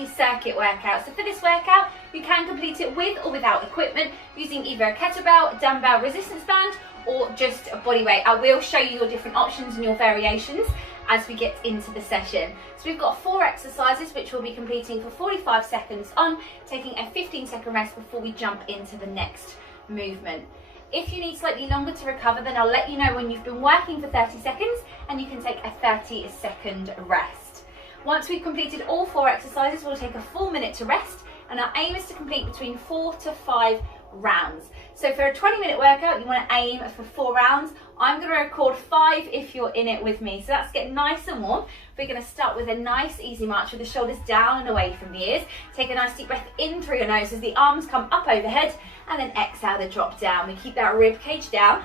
a circuit workout. So for this workout, you can complete it with or without equipment, using either a kettlebell, a dumbbell resistance band, or just a body weight. I will show you your different options and your variations as we get into the session. So we've got 4 exercises which we'll be completing for 45 seconds on, taking a 15-second rest before we jump into the next movement. If you need slightly longer to recover, then I'll let you know when you've been working for 30 seconds and you can take a 30-second rest. Once we've completed all 4 exercises, we'll take a full minute to rest, and our aim is to complete between 4 to 5 rounds. So for a 20-minute workout, you want to aim for 4 rounds. I'm going to record 5 if you're in it with me. So that's getting nice and warm. We're going to start with a nice easy march with the shoulders down and away from the ears. Take a nice deep breath in through your nose as the arms come up overhead, and then exhale to drop down. We keep that rib cage down,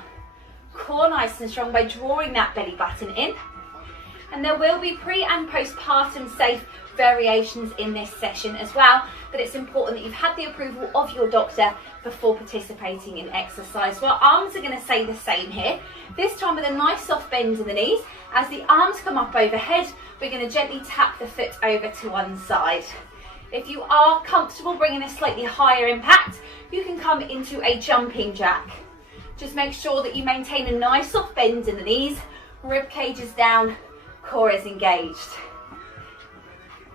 core nice and strong by drawing that belly button in. And there will be pre and postpartum safe variations in this session as well, but it's important that you've had the approval of your doctor before participating in exercise. Well, arms are going to stay the same here, this time with a nice soft bend in the knees. As the arms come up overhead, we're going to gently tap the foot over to one side. If you are comfortable bringing a slightly higher impact, you can come into a jumping jack. Just make sure that you maintain a nice soft bend in the knees, rib cage is down, core is engaged.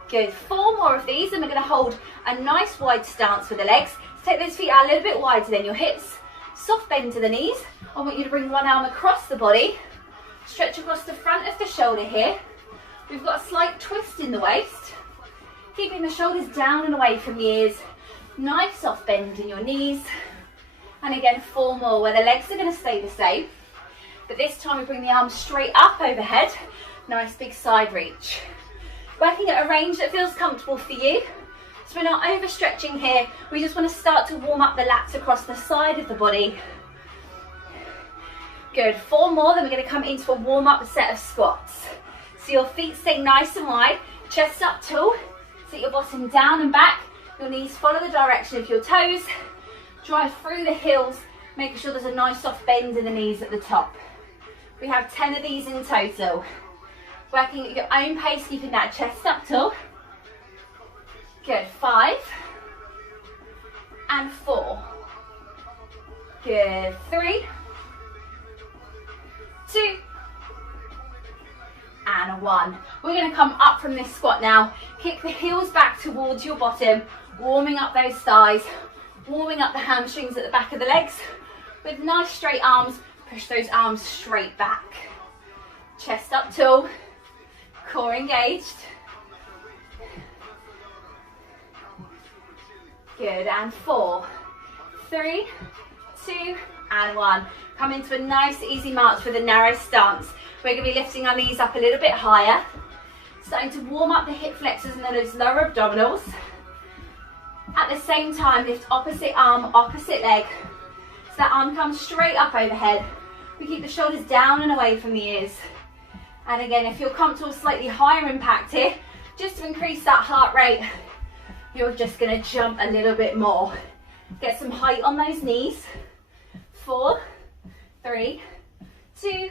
Good, 4 more of these, and we're going to hold a nice wide stance with the legs. So take those feet out a little bit wider than your hips, soft bend to the knees. I want you to bring one arm across the body, stretch across the front of the shoulder here. We've got a slight twist in the waist, keeping the shoulders down and away from the ears. Nice soft bend in your knees. And again, 4 more where the legs are going to stay the same, but this time we bring the arms straight up overhead. Nice big side reach. Working at a range that feels comfortable for you. So we're not overstretching here. We just want to start to warm up the lats across the side of the body. Good, 4 more, then we're going to come into a warm-up set of squats. So your feet stay nice and wide, chest up tall, sit your bottom down and back, your knees follow the direction of your toes, drive through the heels, making sure there's a nice soft bend in the knees at the top. We have 10 of these in total. Working at your own pace, keeping that chest up tall. Good, 5 and 4. Good, 3, 2 and 1. We're going to come up from this squat now. Kick the heels back towards your bottom, warming up those thighs, warming up the hamstrings at the back of the legs. With nice straight arms, push those arms straight back. Chest up tall, core engaged. Good, and 4, 3, 2 and 1. Come into a nice easy march with a narrow stance. We're going to be lifting our knees up a little bit higher, starting to warm up the hip flexors and those lower abdominals. At the same time, lift opposite arm, opposite leg. So that arm comes straight up overhead. We keep the shoulders down and away from the ears. And again, if you're comfortable, slightly higher impact here, just to increase that heart rate, you're just going to jump a little bit more. Get some height on those knees. 4, 3, 2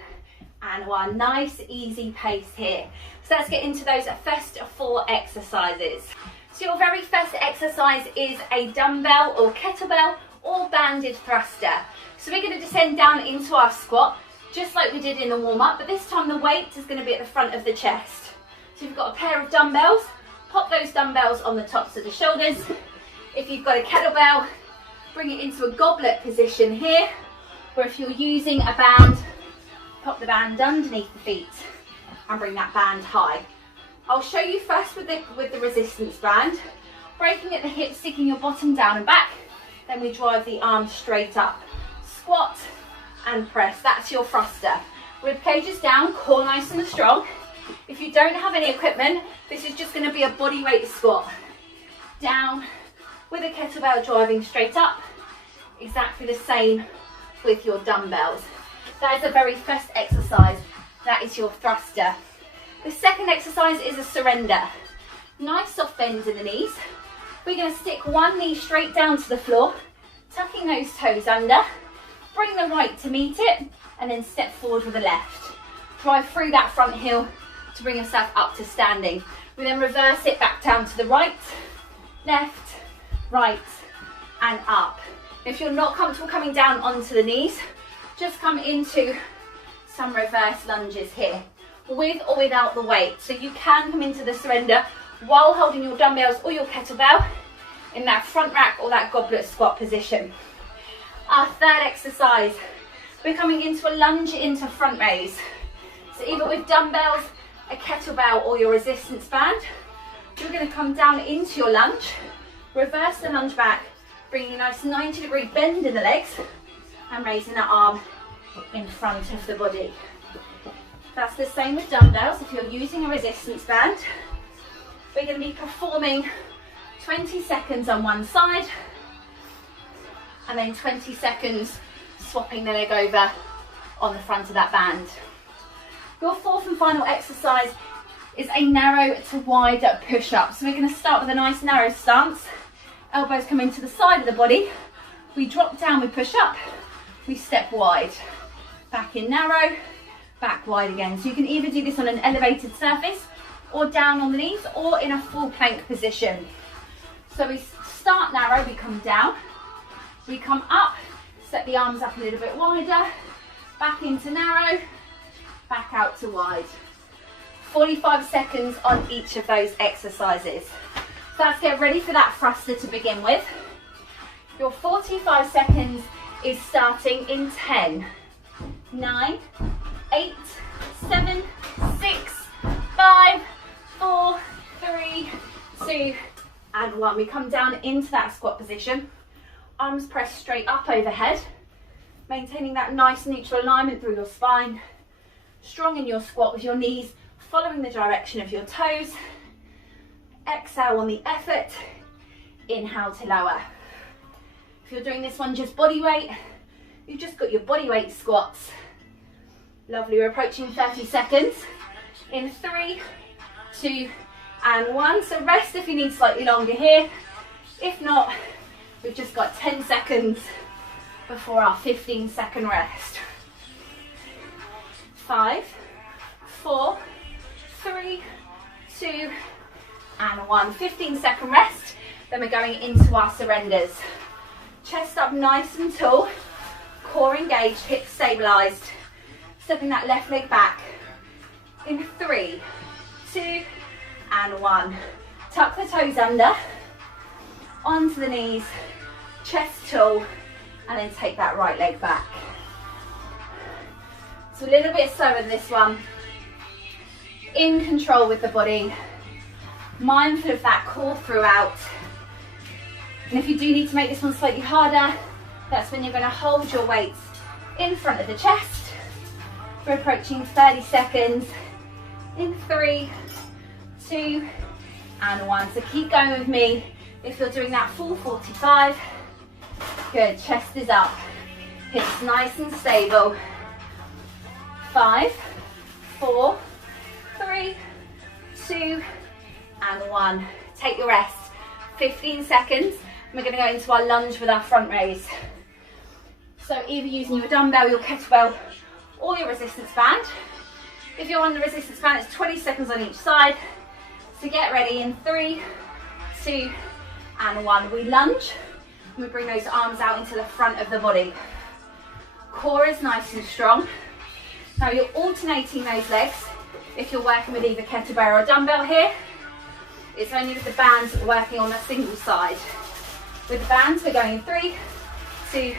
and 1. Nice easy pace here. So let's get into those first 4 exercises. So your very first exercise is a dumbbell or kettlebell or banded thruster. So we're going to descend down into our squat just like we did in the warm-up, but this time the weight is going to be at the front of the chest. So you've got a pair of dumbbells, pop those dumbbells on the tops of the shoulders. If you've got a kettlebell, bring it into a goblet position here, or if you're using a band, pop the band underneath the feet and bring that band high. I'll show you first with the resistance band, breaking at the hips, sticking your bottom down and back, then we drive the arms straight up. Squat and press, that's your thruster. Rib cage is down, core nice and strong. If you don't have any equipment, this is just going to be a body weight squat. Down with a kettlebell driving straight up, exactly the same with your dumbbells. That is the very first exercise, that is your thruster. The second exercise is a surrender. Nice soft bends in the knees. We're going to stick one knee straight down to the floor, tucking those toes under, bring the right to meet it, and then step forward with the left. Drive through that front heel to bring yourself up to standing. We then reverse it back down to the right, left, right, and up. If you're not comfortable coming down onto the knees, just come into some reverse lunges here, with or without the weight. So you can come into the surrender while holding your dumbbells or your kettlebell in that front rack or that goblet squat position. Our third exercise, we're coming into a lunge into front raise. So either with dumbbells, a kettlebell, or your resistance band, you're going to come down into your lunge, reverse the lunge back, bringing a nice 90-degree bend in the legs, and raising that arm in front of the body. That's the same with dumbbells. If you're using a resistance band, we're going to be performing 20 seconds on one side, and then 20 seconds swapping the leg over on the front of that band. Your fourth and final exercise is a narrow to wide push-up. So we're going to start with a nice narrow stance. Elbows come into the side of the body. We drop down, we push up, we step wide. Back in narrow, back wide again. So you can either do this on an elevated surface or down on the knees or in a full plank position. So we start narrow, we come down, we come up, set the arms up a little bit wider, back into narrow, back out to wide. 45 seconds on each of those exercises. So let's get ready for that thruster to begin with. Your 45 seconds is starting in 10, 9, 8, 7, 6, 5, 4, 3, 2, and 1. We come down into that squat position. Arms pressed straight up overhead, maintaining that nice neutral alignment through your spine. Strong in your squat with your knees following the direction of your toes. Exhale on the effort. Inhale to lower. If you're doing this one just body weight, you've just got your body weight squats. Lovely, we're approaching 30 seconds. In 3, 2, and 1. So rest if you need slightly longer here. If not, we've just got 10 seconds before our 15-second rest. 5, 4, 3, 2, and 1. 15-second rest. Then we're going into our surrenders. Chest up nice and tall, core engaged, hips stabilized. Stepping that left leg back. In 3, 2, and 1. Tuck the toes under, onto the knees, chest tall, and then take that right leg back. So a little bit slower than this one. In control with the body, mindful of that core throughout. And if you do need to make this one slightly harder, that's when you're going to hold your weights in front of the chest. We're approaching 30 seconds. In 3, 2, and 1. So keep going with me if you're doing that full 45. Good, chest is up, hips nice and stable. 5, 4, 3, 2, and 1. Take your rest. 15 seconds. We're going to go into our lunge with our front raise. So either using your dumbbell, your kettlebell, or your resistance band. If you're on the resistance band, it's 20 seconds on each side. So get ready in 3, 2, and 1. We lunge, and we bring those arms out into the front of the body. Core is nice and strong. Now you're alternating those legs. If you're working with either kettlebell or dumbbell here, it's only with the bands that we're working on a single side. With the bands, we're going in 3, 2,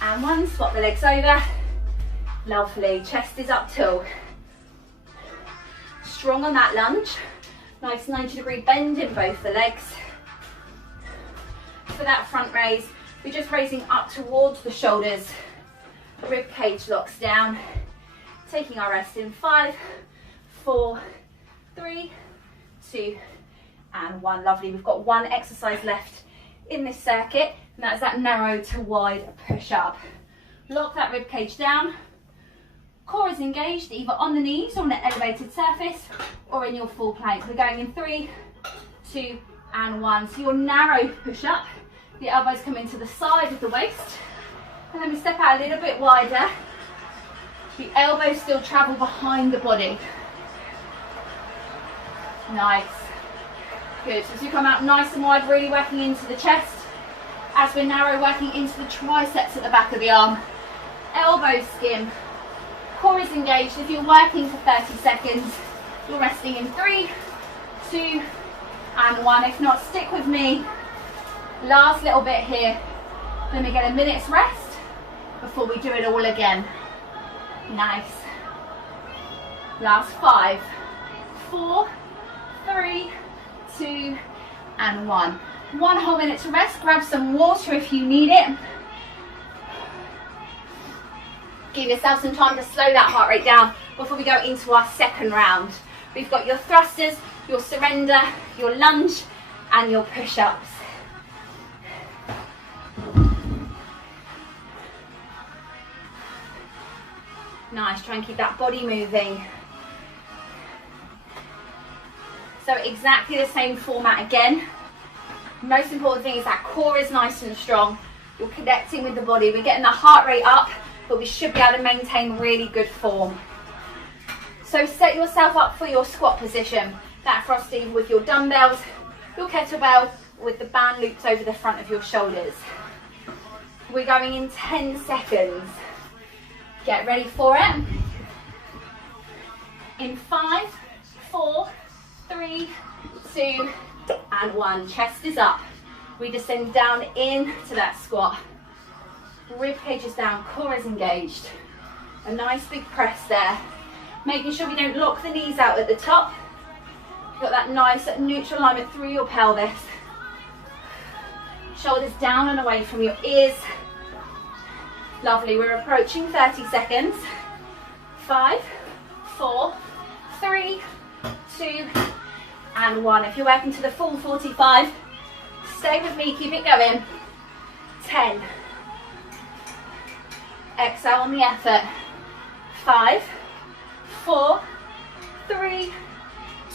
and 1. Swap the legs over. Lovely, chest is up tall. Strong on that lunge. Nice 90-degree bend in both the legs. For that front raise, we're just raising up towards the shoulders. Rib cage locks down. Taking our rest in 5, 4, 3, 2, and 1. Lovely, we've got one exercise left in this circuit, and that's that narrow to wide push-up. Lock that rib cage down. Core is engaged either on the knees or on an elevated surface or in your full plank. We're going in 3, 2, and 1. So your narrow push-up, the elbows come into the side of the waist, and then we step out a little bit wider. The elbows still travel behind the body. Nice. Good, so as you come out nice and wide, really working into the chest. As we're narrow, working into the triceps at the back of the arm. Elbows skim. Core is engaged. If you're working for 30 seconds, you're resting in 3, 2, and 1. If not, stick with me. Last little bit here. Then we get a minute's rest before we do it all again. Nice. Last 5, 4, 3, 2, and 1. 1 whole minute to rest. Grab some water if you need it. Give yourself some time to slow that heart rate down before we go into our second round. We've got your thrusters, your surrender, your lunge, and your push-ups. Nice, try and keep that body moving. So exactly the same format again. Most important thing is that core is nice and strong. You're connecting with the body. We're getting the heart rate up, but we should be able to maintain really good form. So set yourself up for your squat position. That frosty with your dumbbells, your kettlebell with the band loops over the front of your shoulders. We're going in 10 seconds. Get ready for it. In 5, 4, 3, 2, and 1. Chest is up. We descend down into that squat. Rib cage is down, core is engaged. A nice big press there. Making sure we don't lock the knees out at the top. You've got that nice neutral alignment through your pelvis. Shoulders down and away from your ears. Lovely, we're approaching 30 seconds. 5, 4, 3, 2, and 1. If you're working to the full 45, stay with me, keep it going. 10. Exhale on the effort. 5, 4, 3,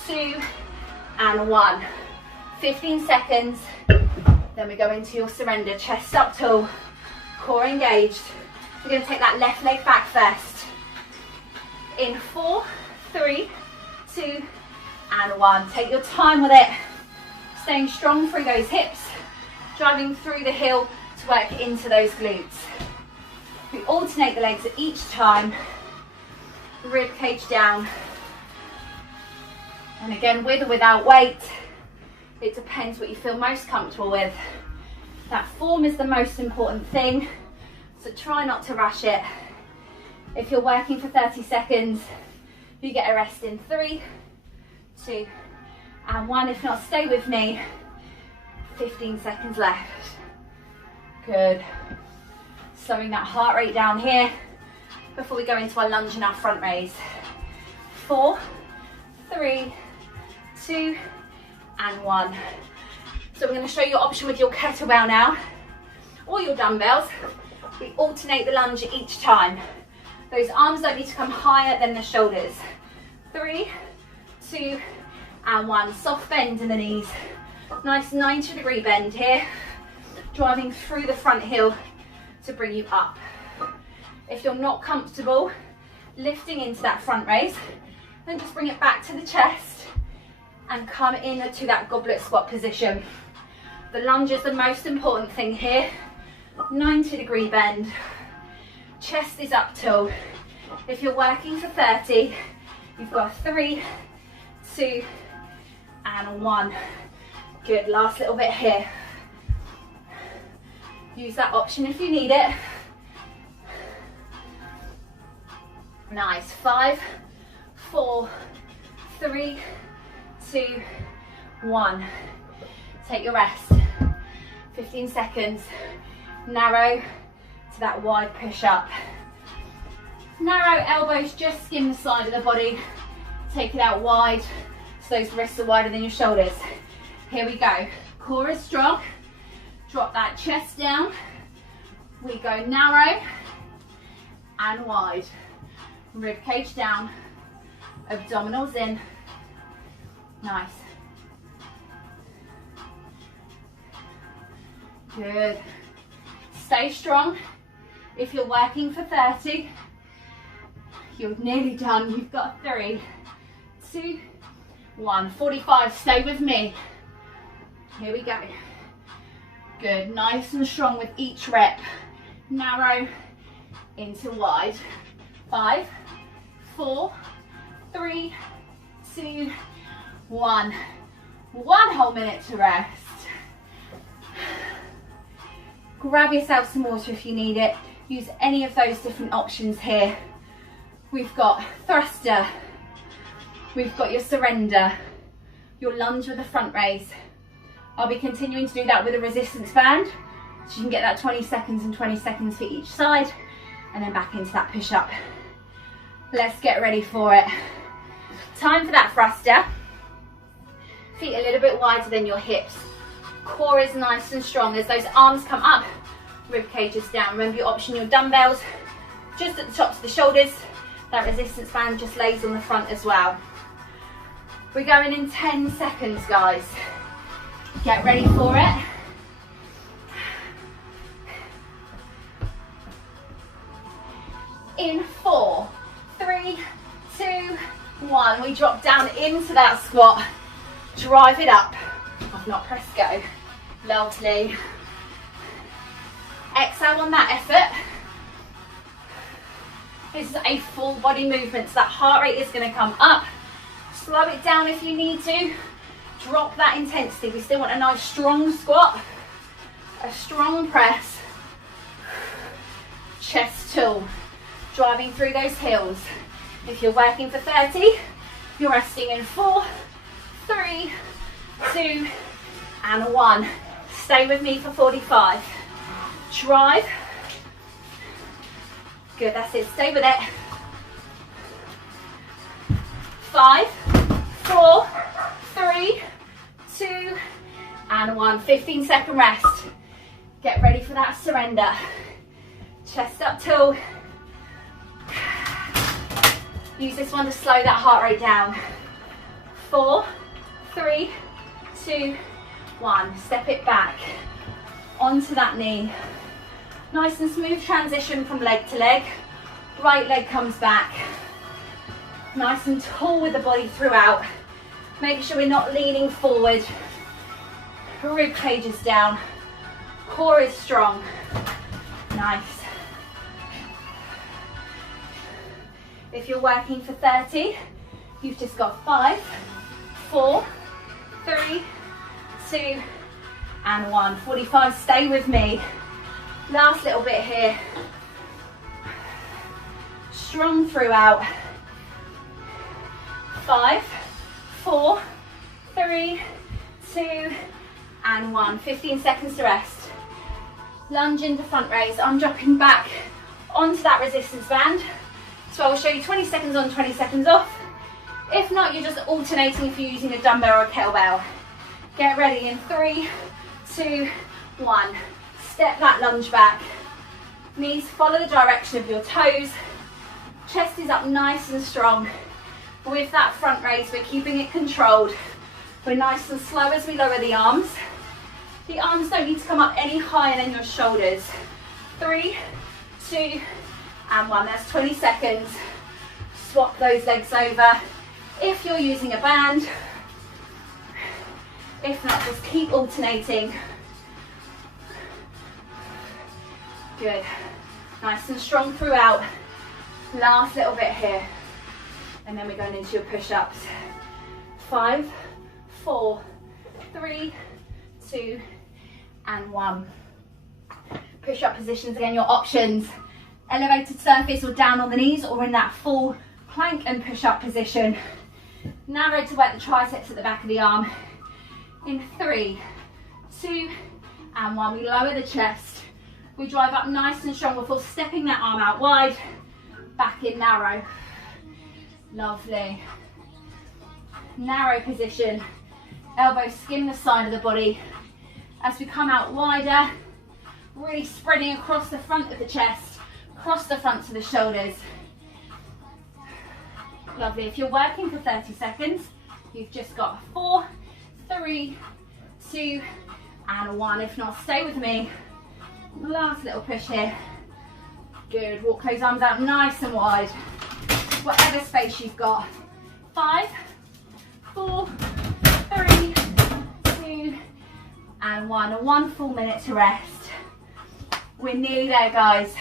2, and 1. 15 seconds. Then we go into your surrender. Chest up tall, core engaged. We're going to take that left leg back first. In 4, 3, 2, and 1. Take your time with it. Staying strong through those hips. Driving through the heel to work into those glutes. We alternate the legs at each time. Rib cage down. And again, with or without weight, it depends what you feel most comfortable with. That form is the most important thing, so try not to rush it. If you're working for 30 seconds, you get a rest in 3, 2, and 1. If not, stay with me. 15 seconds left. Good. Slowing that heart rate down here before we go into our lunge and our front raise. 4, 3, 2, and 1. So we're going to show you your option with your kettlebell now, or your dumbbells. We alternate the lunge each time. Those arms don't need to come higher than the shoulders. 3, 2, and 1. Soft bend in the knees. Nice 90-degree bend here. Driving through the front heel to bring you up. If you're not comfortable lifting into that front raise, then just bring it back to the chest and come into that goblet squat position. The lunge is the most important thing here. 90-degree bend. Chest is up tall. If you're working for 30, you've got 3, 2, and 1. Good, last little bit here. Use that option if you need it. Nice. 5, 4, 3, 2, 1. Take your rest. 15 seconds. Narrow to that wide push up. Narrow elbows, just skim the side of the body. Take it out wide so those wrists are wider than your shoulders. Here we go. Core is strong. Drop that chest down. We go narrow and wide. Rib cage down. Abdominals in. Nice. Good. Stay strong. If you're working for 30, you're nearly done. You've got 3, 2, 1. 45. Stay with me. Here we go. Good, nice and strong with each rep. Narrow into wide. 5, 4, 3, 2, 1. 1 whole minute to rest. Grab yourself some water if you need it. Use any of those different options here. We've got thruster. We've got your surrender. Your lunge with a front raise. I'll be continuing to do that with a resistance band, so you can get that 20 seconds and 20 seconds for each side, and then back into that push-up. Let's get ready for it. Time for that thruster. Feet a little bit wider than your hips. Core is nice and strong as those arms come up, rib cage is down. Remember your option, your dumbbells just at the tops of the shoulders. That resistance band just lays on the front as well. We're going in 10 seconds, guys. Get ready for it. In 4, 3, 2, 1. We drop down into that squat. Drive it up. I've not pressed go. Lovely. Exhale on that effort. This is a full body movement, so that heart rate is going to come up. Slow it down if you need to. Drop that intensity. We still want a nice strong squat, a strong press, chest tool, driving through those heels. If you're working for 30, you're resting in 4, 3, 2, and 1. Stay with me for 45. Drive. Good, that's it. Stay with it. 5, 4, 3, 2, and 1. 15-second rest. Get ready for that surrender. Chest up tall. Use this one to slow that heart rate down. 4, 3, 2, 1. Step it back onto that knee. Nice and smooth transition from leg to leg. Right leg comes back. Nice and tall with the body throughout. Make sure we're not leaning forward. Rib cage is down. Core is strong. Nice. If you're working for 30, you've just got 5, 4, 3, 2, and 1. 45, stay with me. Last little bit here. Strong throughout. 5, 4, 3, 2, and 1. 15 seconds to rest. Lunge into front raise. I'm dropping back onto that resistance band. So I'll show you 20 seconds on, 20 seconds off. If not, you're just alternating if you're using a dumbbell or a kettlebell. Get ready in 3, 2, 1. Step that lunge back. Knees follow the direction of your toes. Chest is up nice and strong. With that front raise, we're keeping it controlled. We're nice and slow as we lower the arms. The arms don't need to come up any higher than your shoulders. 3, 2, and 1. That's 20 seconds. Swap those legs over if you're using a band. If not, just keep alternating. Good. Nice and strong throughout. Last little bit here. And then we're going into your push-ups. 5, 4, 3, 2, and 1. Push-up positions, again, your options. Elevated surface or down on the knees, or in that full plank and push-up position. Narrow to work the triceps at the back of the arm. In 3, 2, and 1. We lower the chest. We drive up nice and strong before stepping that arm out wide. Back in narrow. Lovely. Narrow position. Elbows skim the side of the body. As we come out wider, really spreading across the front of the chest, across the front of the shoulders. Lovely. If you're working for 30 seconds, you've just got 4, 3, 2, and 1. If not, stay with me. Last little push here. Good. Walk those arms out nice and wide. Whatever space you've got. 5, 4, 3, 2, and one full minute to rest. We're nearly there, guys.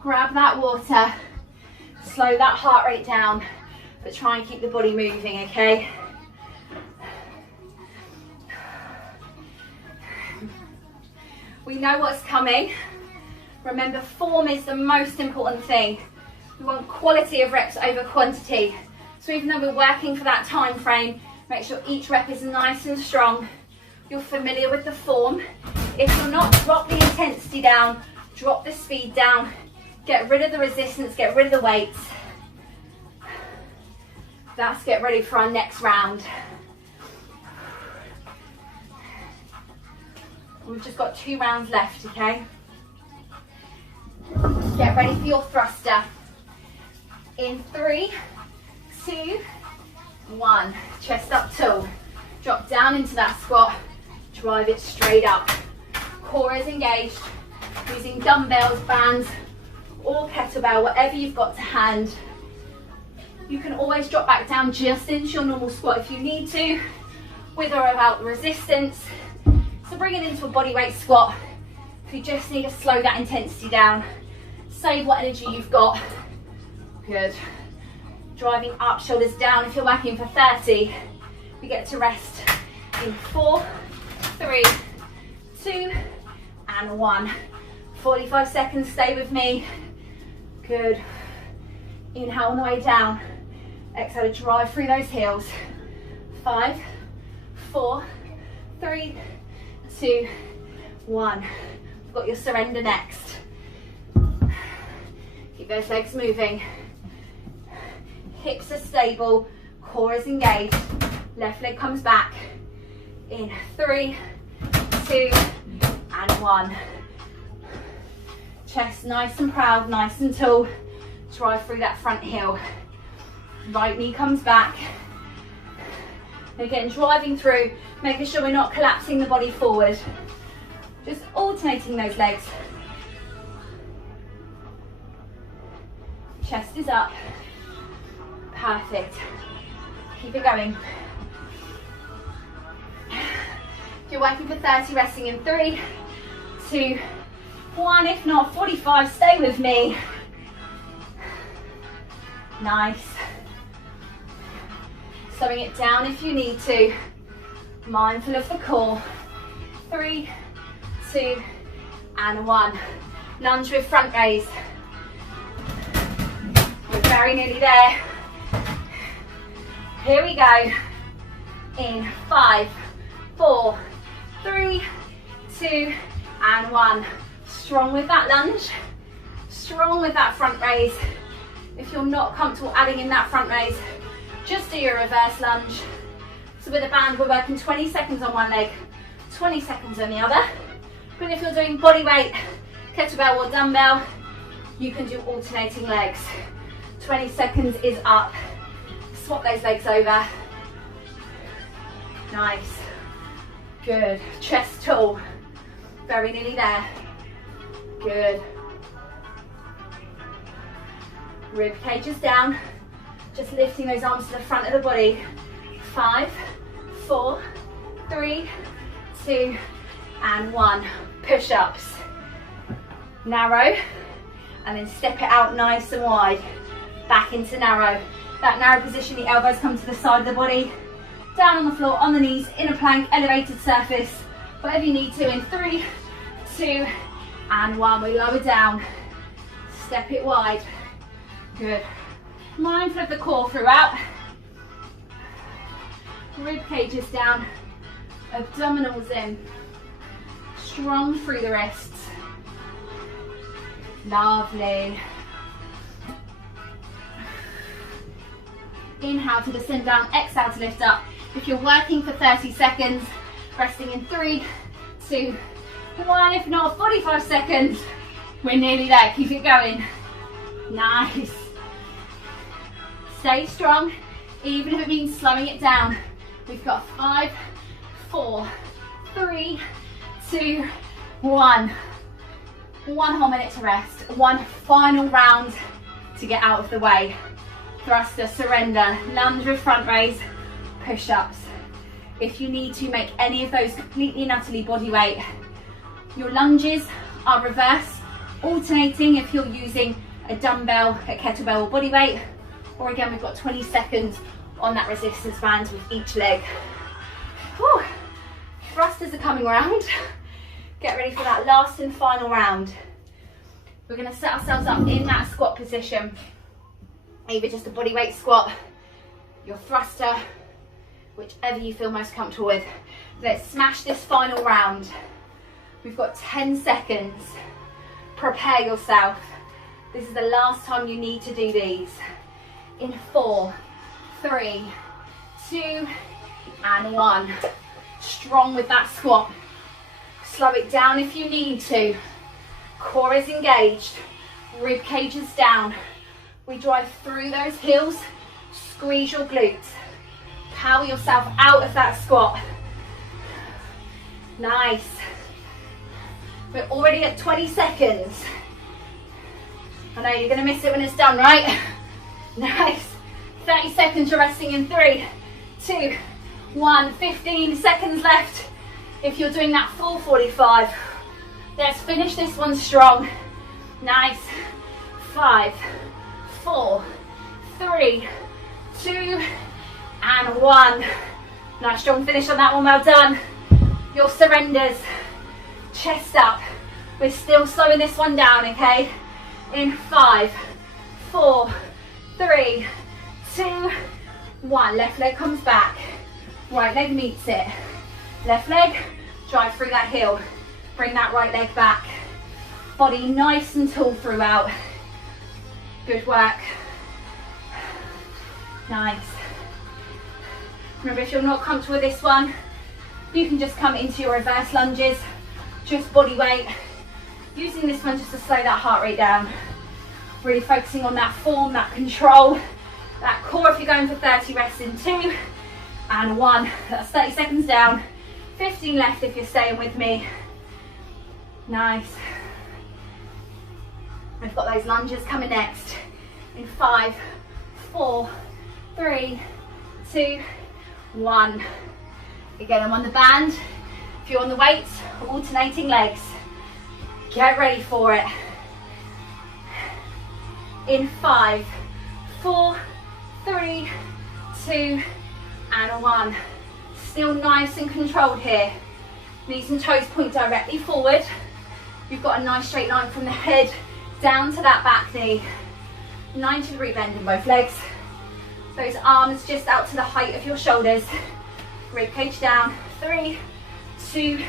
Grab that water, slow that heart rate down, but try and keep the body moving, okay? We know what's coming. Remember, form is the most important thing. We want quality of reps over quantity. So even though we're working for that time frame, make sure each rep is nice and strong. You're familiar with the form. If you're not, drop the intensity down, drop the speed down, get rid of the resistance, get rid of the weights. Let's get ready for our next round. We've just got 2 rounds left, okay? Get ready for your thruster. In 3, 2, 1. Chest up tall. Drop down into that squat. Drive it straight up. Core is engaged. Using dumbbells, bands, or kettlebell, whatever you've got to hand. You can always drop back down just into your normal squat if you need to, with or without resistance. So bring it into a bodyweight squat if you just need to slow that intensity down. Save what energy you've got. Good. Driving up, shoulders down. If you're working for 30, we get to rest in 4, 3, 2, and 1. 45 seconds, stay with me. Good. Inhale on the way down. Exhale to drive through those heels. 5, 4, 3, 2, 1. You've got your surrender next. Keep those legs moving. Hips are stable, core is engaged. Left leg comes back. In 3, 2, and 1. Chest nice and proud, nice and tall. Drive through that front heel. Right knee comes back. Again, driving through, making sure we're not collapsing the body forward. Just alternating those legs. Chest is up. Perfect. Keep it going. If you're working for 30, resting in 3, 2, 1. If not, 45, stay with me. Nice. Slowing it down if you need to. Mindful of the core. 3, 2, and 1. Lunge with front raise. We're very nearly there. Here we go. In 5, 4, 3, 2, and 1. Strong with that lunge. Strong with that front raise. If you're not comfortable adding in that front raise, just do your reverse lunge. So with a band, we're working 20 seconds on one leg, 20 seconds on the other. But if you're doing body weight, kettlebell or dumbbell, you can do alternating legs. 20 seconds is up. Swap those legs over. Nice. Good. Chest tall. Very nearly there. Good. Rib cages down. Just lifting those arms to the front of the body. 5, 4, 3, 2, and 1. Push-ups. Narrow, and then step it out nice and wide. Back into narrow. That narrow position, the elbows come to the side of the body. Down on the floor, on the knees, in a plank, elevated surface. Whatever you need to in 3, 2, and 1. We lower down. Step it wide. Good. Mindful of the core throughout. Rib cages down. Abdominals in. Strong through the wrists. Lovely. Inhale to descend down, exhale to lift up. If you're working for 30 seconds, resting in 3, 2, 1. If not, 45 seconds. We're nearly there. Keep it going. Nice. Stay strong, even if it means slowing it down. We've got 5, 4, 3, 2, 1. 1 whole minute to rest. 1 final round to get out of the way. Thruster, surrender, lunge with front raise, push-ups. if you need to make any of those completely and utterly body weight. Your lunges are reverse, alternating if you're using a dumbbell, a kettlebell or body weight, or again, we've got 20 seconds on that resistance band with each leg. Whew. Thrusters are coming around. Get ready for that last and final round. We're going to set ourselves up in that squat position, either just a body weight squat, your thruster, whichever you feel most comfortable with. Let's smash this final round. We've got 10 seconds. Prepare yourself. This is the last time you need to do these. In 4, 3, 2, and 1. Strong with that squat. Slow it down if you need to. Core is engaged. Rib cage is down. We drive through those heels. Squeeze your glutes. Power yourself out of that squat. Nice. We're already at 20 seconds. I know you're going to miss it when it's done, right? Nice. 30 seconds, you're resting in 3, 2, 1. 15 seconds left if you're doing that full 45. Let's finish this one strong. Nice. 5, 4, 3, 2, and 1. Nice strong finish on that one, well done. Your surrenders. Chest up. We're still slowing this one down, okay? In 5, 4, 3, 2, 1. Left leg comes back. Right leg meets it. Left leg, drive through that heel. Bring that right leg back. Body nice and tall throughout. Good work. Nice. Remember, if you're not comfortable with this one, you can just come into your reverse lunges, just body weight. Using this one just to slow that heart rate down. Really focusing on that form, that control, that core if you're going for 30, rest in 2 and 1. That's 30 seconds down. 15 left if you're staying with me. Nice. We've got those lunges coming next. In 5, 4, 3, 2, 1. Again, I'm on the band. If you're on the weights, alternating legs. Get ready for it. In 5, 4, 3, 2, and 1. Still nice and controlled here. Knees and toes point directly forward. You've got a nice straight line from the head down to that back knee. 90-degree bend in both legs. Those arms just out to the height of your shoulders. Rib cage down. 3, 2,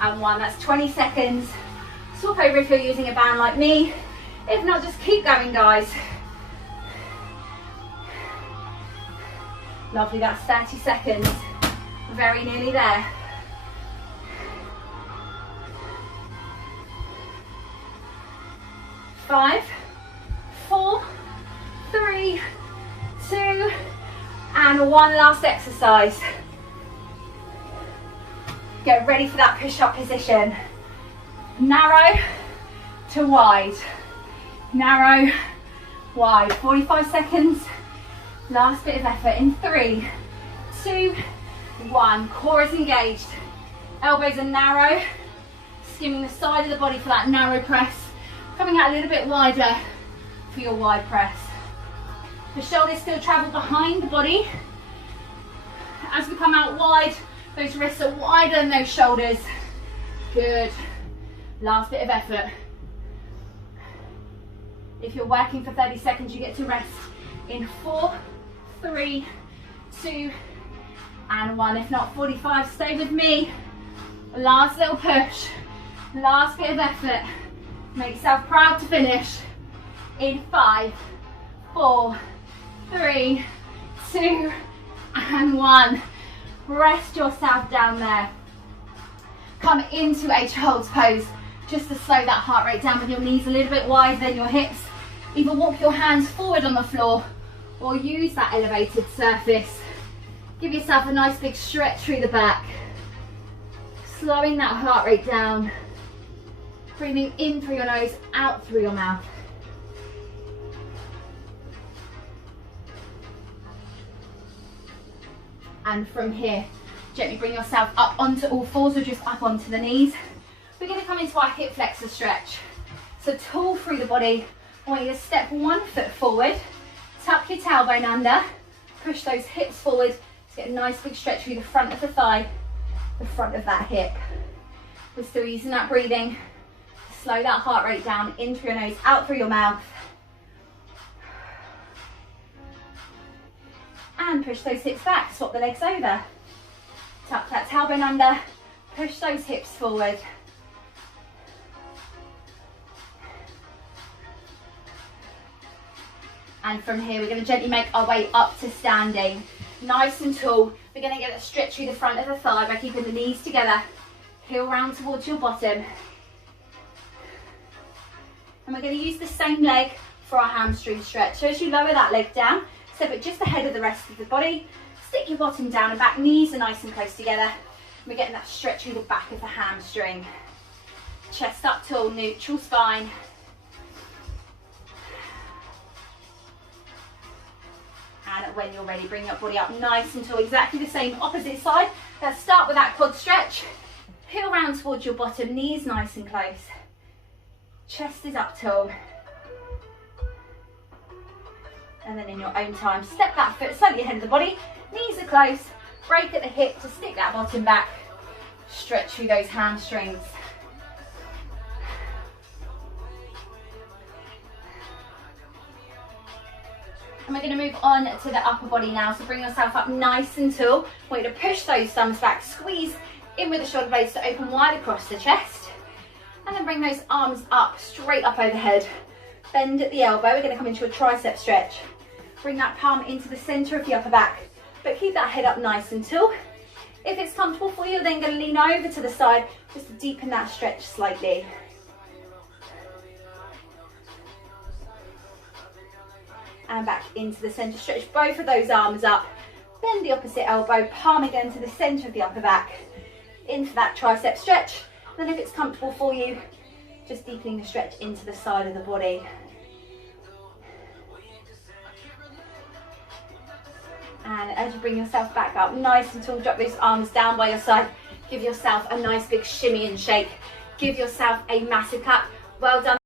and 1. That's 20 seconds. Swap over if you're using a band like me. If not, just keep going, guys. Lovely, that's 30 seconds. Very nearly there. Five, 4, 3, 2, and 1 last exercise. Get ready for that push-up position. Narrow to wide. Narrow, wide. 45 seconds. Last bit of effort in 3, 2, 1. Core is engaged. Elbows are narrow. Skimming the side of the body for that narrow press. Coming out a little bit wider for your wide press. The shoulders still travel behind the body. As we come out wide, those wrists are wider than those shoulders. Good. Last bit of effort. If you're working for 30 seconds, you get to rest in 4, 3, 2, and 1. If not 45, stay with me. Last little push. Last bit of effort. Make yourself proud to finish. In 5, 4, 3, 2, and 1. Rest yourself down there. Come into a child's pose just to slow that heart rate down with your knees a little bit wider than your hips. Either walk your hands forward on the floor or use that elevated surface. Give yourself a nice big stretch through the back. Slowing that heart rate down. Breathing in through your nose, out through your mouth. And from here, Gently bring yourself up onto all fours or just up onto the knees. We're going to come into our hip flexor stretch. So tall through the body. I want you to step 1 foot forward, tuck your tailbone under, push those hips forward to get a nice big stretch through the front of the thigh, the front of that hip. We're still using that breathing to slow that heart rate down, in through your nose, out through your mouth. And push those hips back, swap the legs over. Tuck that tailbone under, push those hips forward. And from here, we're going to gently make our way up to standing. Nice and tall. We're going to get a stretch through the front of the thigh by keeping the knees together. Heel round towards your bottom. And we're going to use the same leg for our hamstring stretch. So as you lower that leg down, step it just ahead of the rest of the body. Stick your bottom down and back. Knees are nice and close together. We're getting that stretch through the back of the hamstring. Chest up tall, neutral spine. And when you're ready, bring your body up nice and tall. Exactly the same, opposite side. Let's start with that quad stretch. Heel round towards your bottom, knees nice and close. Chest is up tall. And then in your own time, step that foot slightly ahead of the body. Knees are close. Break at the hip to stick that bottom back. Stretch through those hamstrings. And we're going to move on to the upper body now. So bring yourself up nice and tall. I want you to push those thumbs back, squeeze in with the shoulder blades to open wide across the chest. And then bring those arms up, straight up overhead. Bend at the elbow. We're going to come into a tricep stretch. Bring that palm into the center of the upper back, but keep that head up nice and tall. If it's comfortable for you, you're then going to lean over to the side just to deepen that stretch slightly. And back into the center, stretch both of those arms up, bend the opposite elbow, palm again to the center of the upper back, into that tricep stretch. Then if it's comfortable for you, just deepening the stretch into the side of the body. And as you bring yourself back up, nice and tall, drop those arms down by your side. Give yourself a nice big shimmy and shake. Give yourself a massive clap. Well done.